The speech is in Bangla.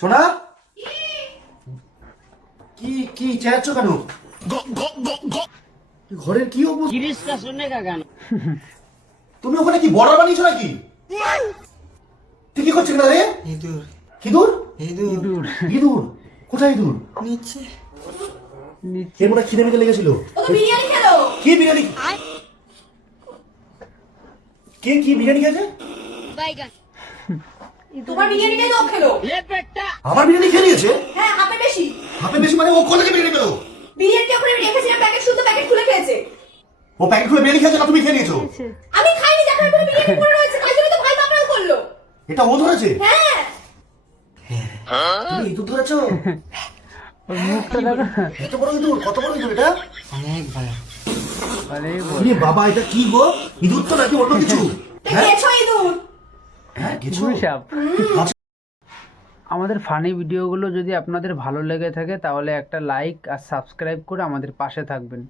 সোনা কি কি চেঁচাচ্ছ কেন? ঘরের কি অবস্থা? জিনিসটা শুনে কেন? তুমি ওখানে কি বর্ডার বানিয়েছো নাকি? তুই কি করছিস না রে? ইঁদুর ইঁদুর? ইঁদুর ইঁদুর কোথায় ইঁদুর? নিচে এর মনে হয় খিদে মিদে লেগেছিল। ও তো বিরিয়ানি খেলো। কি বিরিয়ানি? কে কি বিরিয়ানি খেয়েছে? বাইগান তোমার বিরিয়ানিটাই তো ও খেলো। এ পেটটা আমার বিরিয়ানি খেয়ে নিয়েছে? হ্যাঁ, হাফে বেশি। হাফে বেশি মানে ও কলেজে বিরিয়ানি খেলো? বিরিয়ানিটা ওখানে আমি রেখেছিলাম, প্যাকেট শুদ্ধ প্যাকেট খুলে খেয়েছে। ও প্যাকেট খুলে বিরিয়ানি খেয়েছে না তুমি খেয়ে নিয়েছো? আমি খাইনি, দেখো এখানে বিরিয়ানি পড়ে রয়েছে, তাই জন্য তো ভাই বাপরাও করলো। এটা ও ধরেছে? হ্যাঁ, তুমি ইঁদুর ধরেছো? ওর মুখটা দেখো। এত বড় ইঁদুর? কত বড় ইঁদুর এটা? অনেক ভালো। আরে আরে বাবা, এটা কি গো? ইঁদুর তো নাকি অন্য কিছু? তা খেয়েছো ইঁদুর? হ্যাঁ গেছো? সাপ। আমাদের ফানি ভিডিওগুলো যদি আপনাদের ভালো লেগে থাকে তাহলে একটা লাইক আর সাবস্ক্রাইব করে আমাদের পাশে থাকবেন।